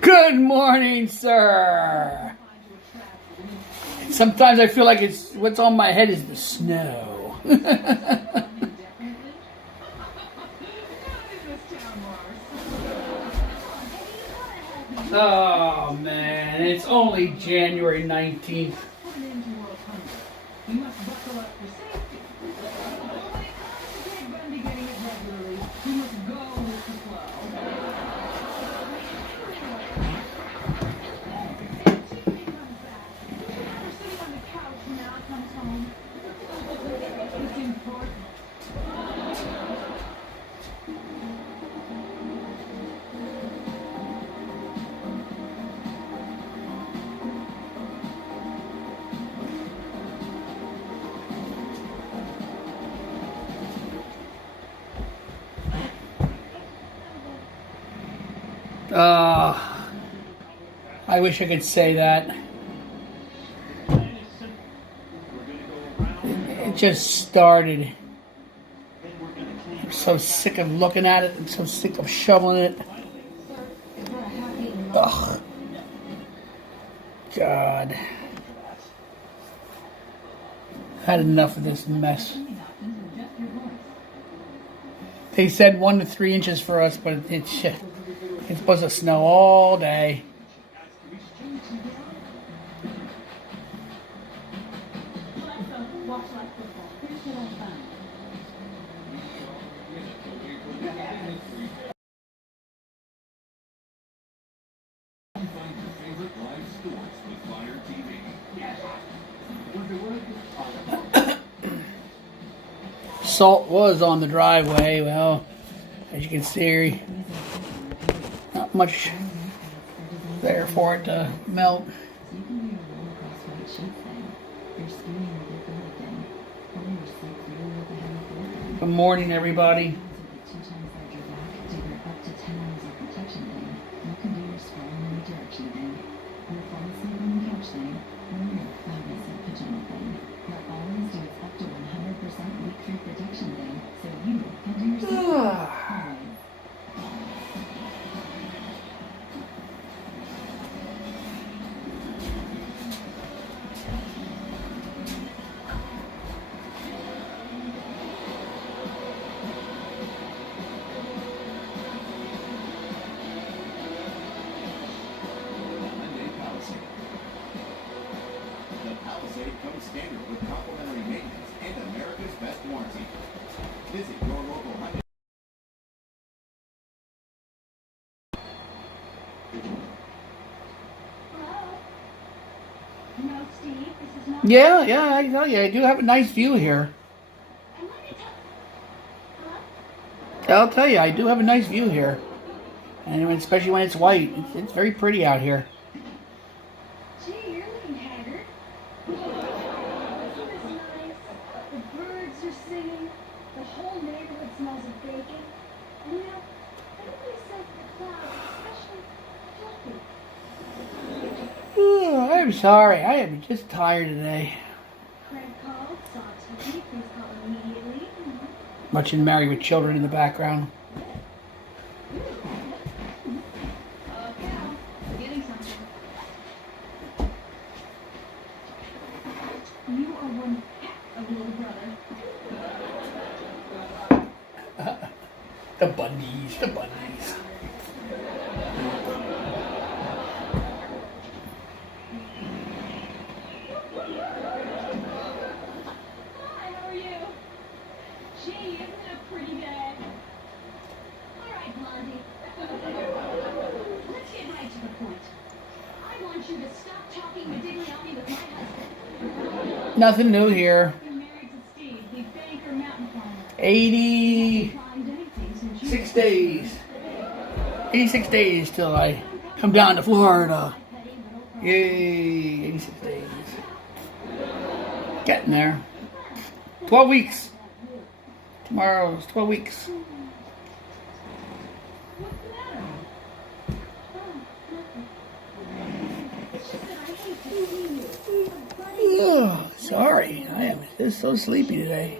Good morning, sir. Sometimes I feel like it's what's on my head is the snow. Oh man, it's only January 19th. I wish I could say that. It just started. I'm so sick of looking at it. I'm so sick of shoveling it. Ugh. God. Had enough of this mess. They said 1 to 3 inches for us, but it's supposed to snow all day. Salt was on the driveway. Well, as you can see, not much there for it to melt. Good morning, everybody. Comes standard with complimentary maintenance and America's best warranty. Visit your local Hyundai. Yeah, I tell you, I do have a nice view here. I'll tell you, I do have a nice view here. And especially when it's white. It's very pretty out here. I'm sorry, I am just tired today. Watching Married with Children in the background. The Bundys, the Bundys. Nothing new here. 86 days. 86 days till I come down to Florida. Yay, 86 days. Getting there. 12 weeks. Tomorrow's 12 weeks. Oh, sorry, I am just so sleepy today.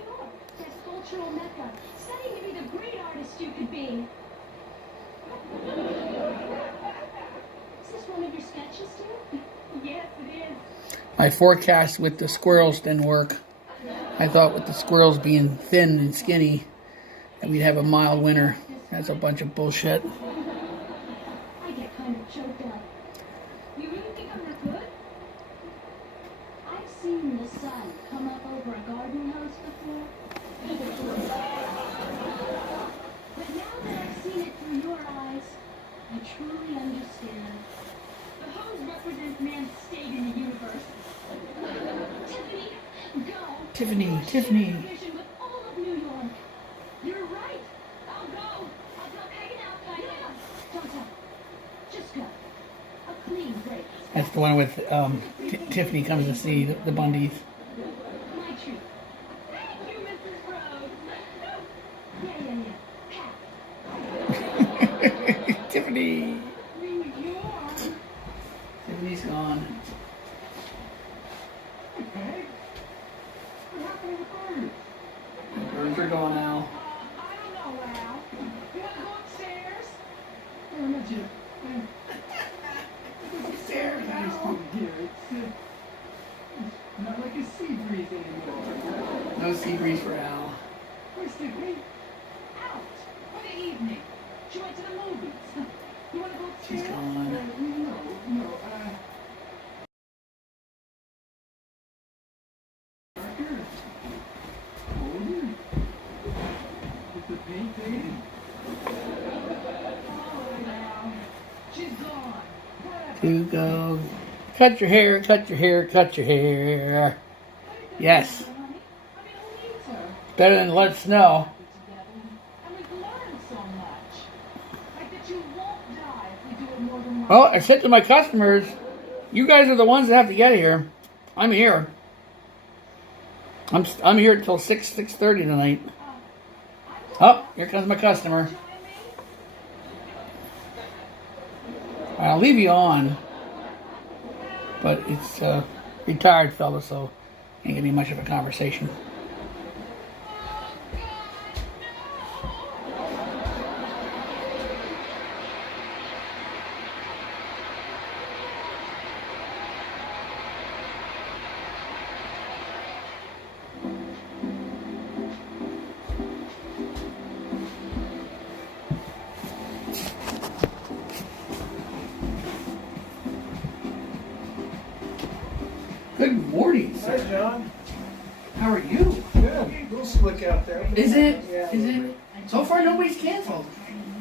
cultural mecca, studying to be the great artist you could be. Is this one of your sketches, too? Yes, it is. My forecast with the squirrels didn't work. I thought with the squirrels being thin and skinny that we'd have a mild winter. That's a bunch of bullshit. I get kind of choked up. You really think I'm that good? I've seen the sun come up over a garden hose before. But now that I've seen it through your eyes, I truly understand. The hose represents man's state in the universe. Tiffany, go. Tiffany. Share your vision with all of New York. You're right. I'll go. I'll go hanging out, Diane. Don't tell. Just go. A clean break. That's the one with Tiffany comes to see the Bundys. My treat. Thank you, Mrs. Rose. Yeah. Pat. Tiffany. New York. Tiffany's gone. Okay. What happened to the birds? Birds are gone now. I don't know, Al. You want to go upstairs? Oh, not yet. There, It's Al. here. It's not like a sea breeze anymore. No sea breeze for Al. Where's Tiffany? Out for the evening. She went to the movies. You want to go She's upstairs? gone. No. Darker. Older. Is the paint faded? Oh, Al. She's gone. Whatever. To go. Cut your hair, cut your hair, cut your hair. Yes. Honey, I mean, who needs her? Better than let it snow. Together. And we've learned so much. Like that you won't die if we do it more than once. Well, I said to my customers, you guys are the ones that have to get here. I'm here. I'm here until 6:30 tonight. Oh, here comes my customer. I'll leave you on, but it's a retired fella, so ain't gonna be much of a conversation. Good morning, Hi, sir. John. How are you? Good. A little slick out there. Is it? Yeah. Is it? So far, nobody's canceled,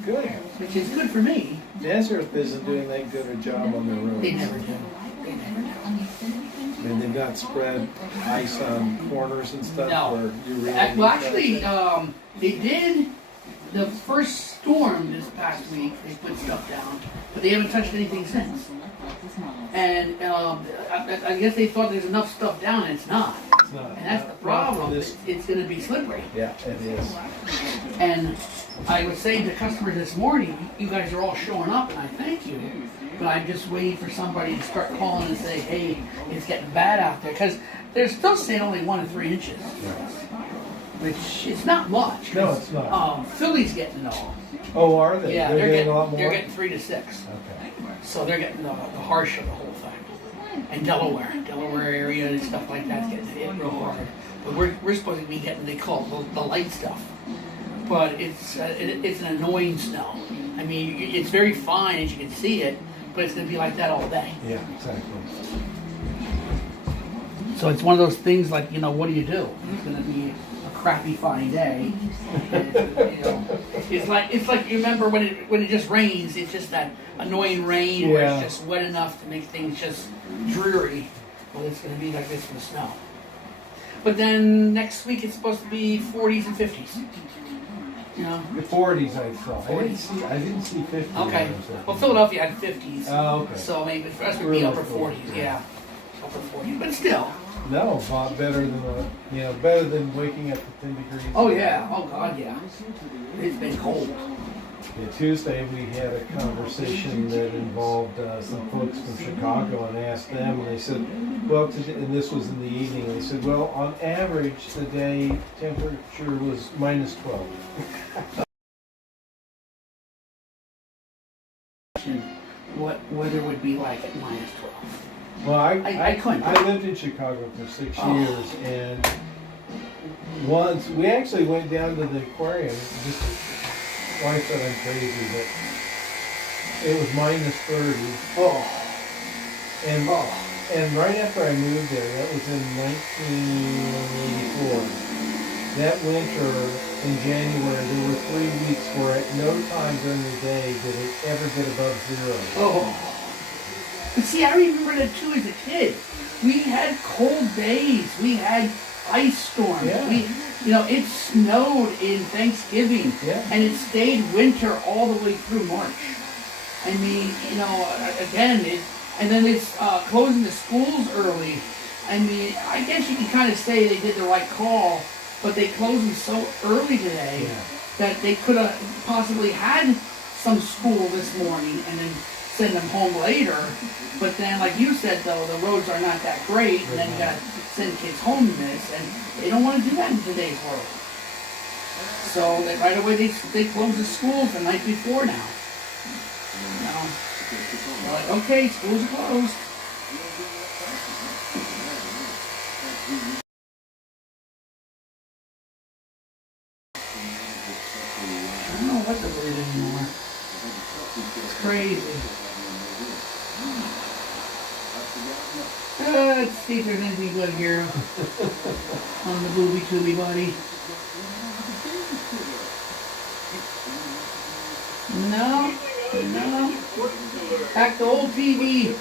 Good. which is good for me. Nazareth isn't doing that good a job on their roads. They never do. They never do. I mean, they've not spread ice on corners and stuff No. where you really. Well, need that. actually, they did the first storm this past week. They put stuff down, but they haven't touched anything since. And I guess they thought there's enough stuff down, and it's not. It's not. And that's the Not for problem. this- It's going to be slippery. Yeah, it is. And I was saying to customers this morning, you guys are all showing up, and I thank you. But I'm just waiting for somebody to start calling and say, hey, it's getting bad out there. Because they're still saying only 1 to 3 inches, which is not much. No, it's not. Philly's getting it all. Oh, are they? Yeah, They're getting a lot more. they're getting 3 to 6. Okay. So they're getting the harsh of the whole thing. And Delaware area and stuff like that's getting hit real hard. But we're supposed to be getting, they call it the light stuff. But it's an annoying snow. I mean, it's very fine as you can see it, but it's going to be like that all day. Yeah, exactly. So it's one of those things like, what do you do? It's going to be a crappy fine day. And, it's like you remember when it just rains, it's just that annoying rain where Yeah. it's just wet enough to make things just dreary. Well, it's going to be like this for the snow. But then next week it's supposed to be 40s and 50s. The 40s I saw. I didn't see 50s. Okay. Well, Philadelphia had 50s. Oh, okay. So maybe for us it would Really be upper cool. 40s. Yeah. Upper 40s. But still. No, a lot better than better than waking up to 10 degrees. Oh, yeah. Oh, God, yeah. It's been cold. Yeah, Tuesday we had a conversation that involved some folks from Chicago and asked them, and they said, well, and this was in the evening, and they said, well, on average, the day temperature was minus 12. What weather would be like at minus 12. Well, I couldn't. I lived in Chicago for 6 Oh. years, and once we actually went down to the aquarium. Just wife said I'm crazy, but it was minus 30, Oh, and oh. and right after I moved there, that was in 1984. That winter in January, there were 3 weeks where at no time during the day did it ever get above 0. Oh. But see, I remember that too as a kid. We had cold days. We had ice storms. Yeah. It snowed in Thanksgiving. Yeah. And it stayed winter all the way through March. I mean, again, and then it's closing the schools early. I mean, I guess you can kind of say they did the right call, but they closed them so early today Yeah. that they could have possibly had some school this morning and then send them home later. But then, like you said, though, the roads are not that great, and then you gotta send kids home in this, and they don't want to do that in today's world. So right away they close the schools the night before now. They're like, okay, schools are closed. I don't know what to believe anymore. It's crazy. Let's see if there's anything good here on the booby tubey buddy. No. Back to old TV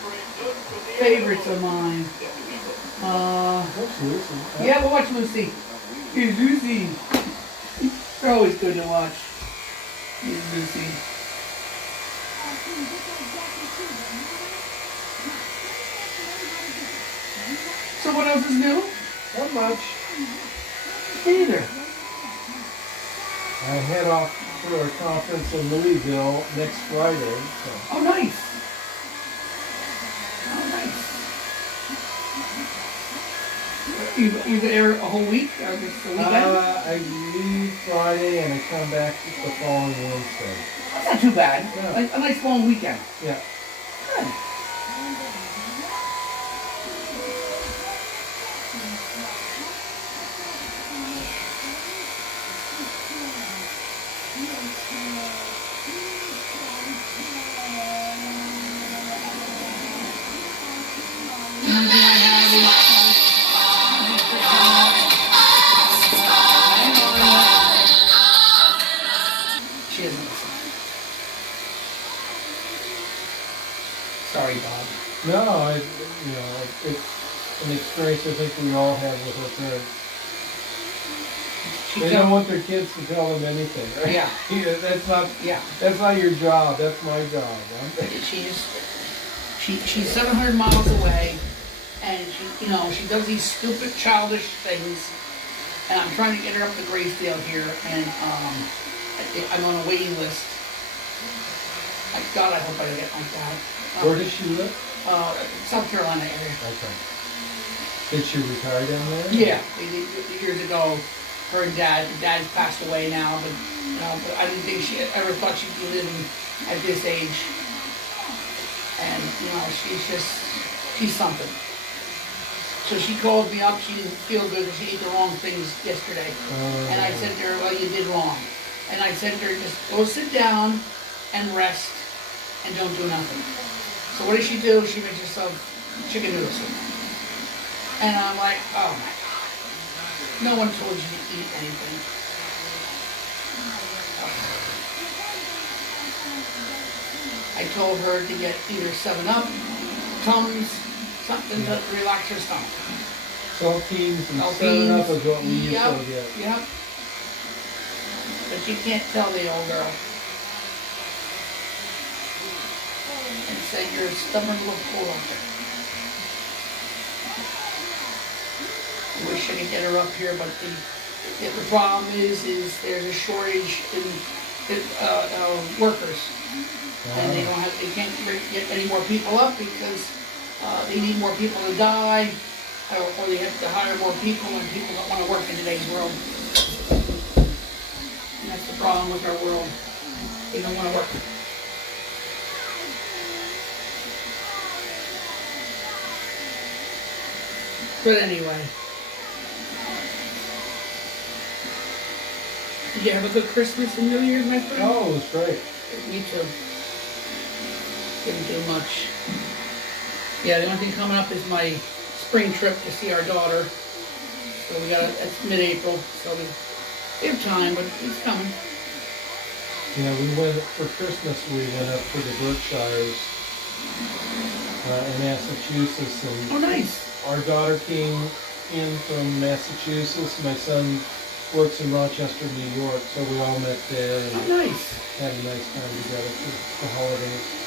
favorites of mine. That's Lucy. Yeah, we'll watch Lucy. Here's Lucy. They're always good to watch. Here's Lucy. So what else is new? Not much. Neither. I head off for a conference in Louisville next Friday. So. Oh, nice. Oh, nice. You there a whole week or just a weekend? I leave Friday and I come back the following Wednesday. That's not too bad. Yeah. A nice long weekend. Yeah. Good. She doesn't listen. Sorry, Bob. No, it's an experience I think we all have with our parents. She They tell- don't want their kids to tell them anything, right? Yeah. Yeah, Yeah. that's not your job. That's my job. Huh? She's 700 miles away, and she does these stupid childish things, and I'm trying to get her up to Graysdale here, and I'm on a waiting list. God, I hope I don't get like that. Where does she live? South Carolina area. Okay. Did she retire down there? Yeah, years ago, her dad's passed away now, but I didn't think she ever thought she'd be living at this age. And she's something. So she called me up. She didn't feel good because she ate the wrong things yesterday. And I said to her, well, you did wrong. And I said to her, just go sit down and rest and don't do nothing. So what does she do? She makes herself chicken noodle soup. And I'm like, oh my God. No one told you to eat anything. I told her to get either 7-Up, Tums, something to relax her stomach. Saltines and Saltines. 7-Up is what we used Yep, to get. yep. But you can't tell the old girl. And say you're a stubborn little co-worker. I wish I could get her up here, but the problem is there's a shortage in workers, and they can't get any more people up because they need more people to die, or they have to hire more people, and people don't want to work in today's world. And that's the problem with our world. They don't want to work. But anyway, did you have a good Christmas and New Year's, my friend? Oh, it was great. Me too. Didn't do much. Yeah, the only thing coming up is my spring trip to see our daughter. So it's mid-April, so we have time, but it's coming. Yeah, we went for Christmas. We went up to the Berkshires in Massachusetts, and Oh, nice. our daughter came in from Massachusetts. My son works in Rochester, New York, so we all met there Oh, and nice. had a nice time together for the holidays.